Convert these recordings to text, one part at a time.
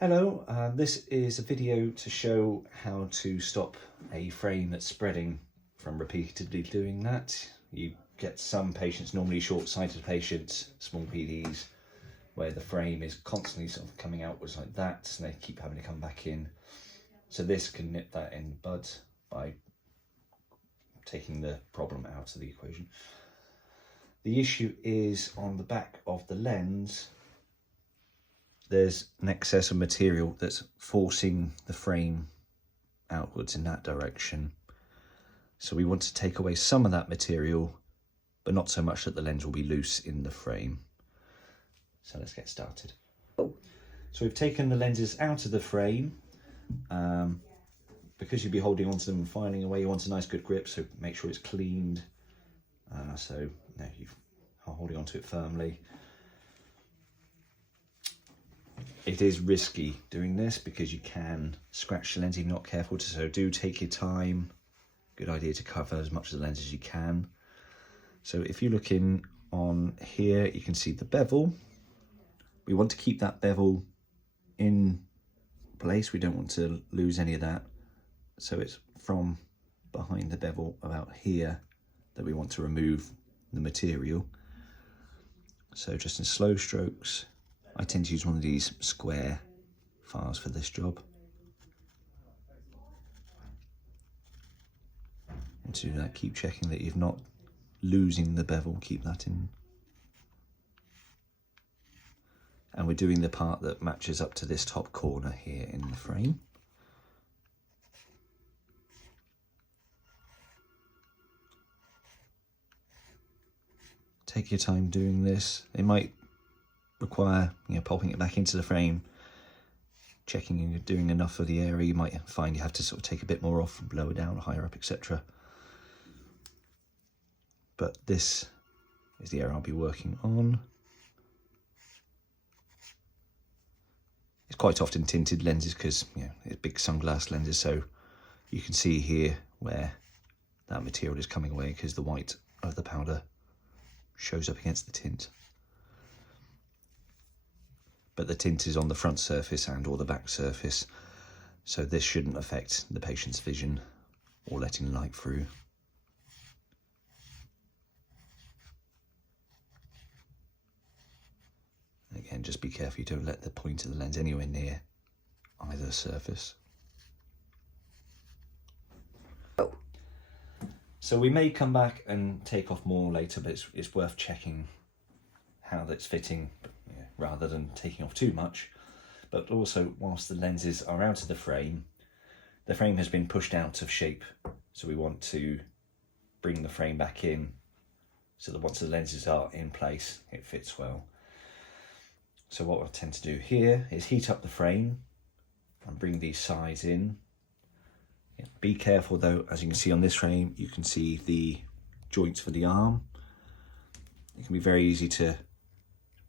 Hello, this is a video to show how to stop a frame that's spreading from repeatedly doing that. You get some patients, normally short-sighted patients, small PDs, where the frame is constantly sort of coming outwards like that and they keep having to come back in. So this can nip that in the bud by taking the problem out of the equation. The issue is on the back of the lens. There's an excess of material that's forcing the frame outwards in that direction. So we want to take away some of that material, but not so much that the lens will be loose in the frame. So let's get started. So we've taken the lenses out of the frame. Because you'll be holding onto them and filing away, you want a nice good grip, so make sure it's cleaned. So you're holding onto it firmly. It is risky doing this because you can scratch the lens if you're not careful, so do take your time. Good idea to cover as much of the lens as you can. So if you look in on here, you can see the bevel. We want to keep that bevel in place. We don't want to lose any of that. So it's from behind the bevel about here that we want to remove the material. So just in slow strokes. I tend to use one of these square files for this job. And to do that, keep checking that you're not losing the bevel, keep that in. And we're doing the part that matches up to this top corner here in the frame. Take your time doing this. It might require popping it back into the frame, checking you're doing enough of the area. You might find you have to sort of take a bit more off, lower down, higher up, etc. But this is the area I'll be working on. It's quite often tinted lenses because it's big sunglass lenses, so you can see here where that material is coming away because the white of the powder shows up against the tint. But the tint is on the front surface and or the back surface, so this shouldn't affect the patient's vision or letting light through. And again, just be careful you don't let the point of the lens anywhere near either surface. So we may come back and take off more later, but it's worth checking how that's fitting rather than taking off too much. But also, whilst the lenses are out of the frame has been pushed out of shape. So we want to bring the frame back in so that once the lenses are in place, it fits well. So what I tend to do here is heat up the frame and bring these sides in. Be careful though, as you can see on this frame, you can see the joints for the arm. It can be very easy to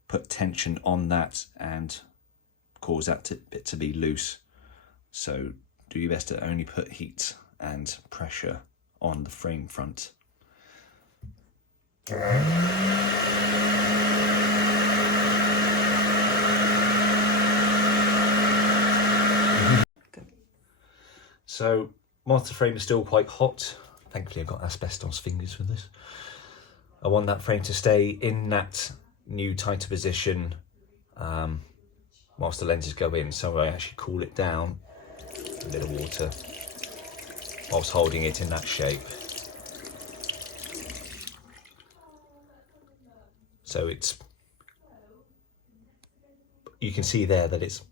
put tension on that and cause that bit to be loose. So do your best to only put heat and pressure on the frame front. So whilst the frame is still quite hot, thankfully I've got asbestos fingers for this, I want that frame to stay in that new tighter position whilst the lenses go in, so I actually cool it down with a bit of water whilst holding it in that shape. So you can see there that it's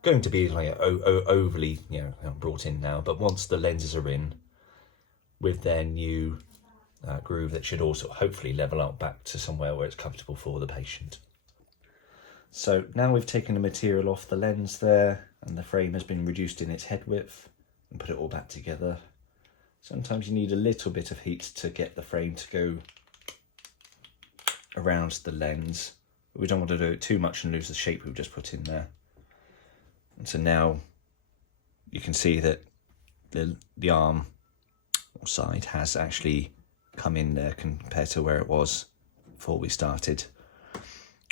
going to be like overly brought in now, but once the lenses are in with their new groove, that should also hopefully level out back to somewhere where it's comfortable for the patient. So now we've taken the material off the lens there and the frame has been reduced in its head width and put it all back together. Sometimes you need a little bit of heat to get the frame to go around the lens. We don't want to do it too much and lose the shape we've just put in there. And so now you can see that the arm or side has actually come in there compared to where it was before we started.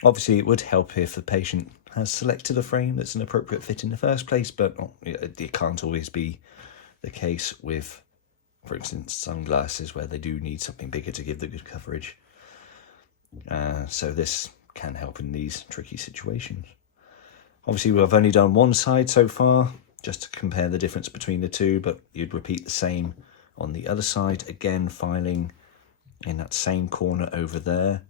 Obviously, it would help if the patient has selected a frame that's an appropriate fit in the first place, but it can't always be the case with, for instance, sunglasses, where they do need something bigger to give the good coverage. So this can help in these tricky situations. Obviously, I've only done one side so far, just to compare the difference between the two, but you'd repeat the same on the other side. Again, filing in that same corner over there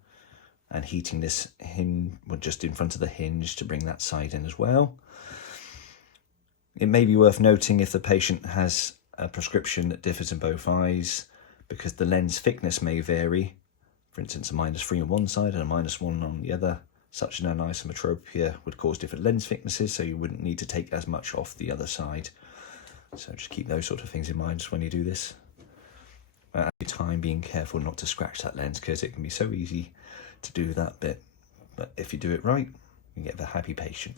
and heating this hinge just in front of the hinge to bring that side in as well. It may be worth noting if the patient has a prescription that differs in both eyes, because the lens thickness may vary. For instance, a -3 on one side and a -1 on the other. Such an anisometropia would cause different lens thicknesses, so you wouldn't need to take as much off the other side. So just keep those sort of things in mind when you do this. At the time, being careful not to scratch that lens, because it can be so easy to do that bit. But if you do it right, you get a happy patient.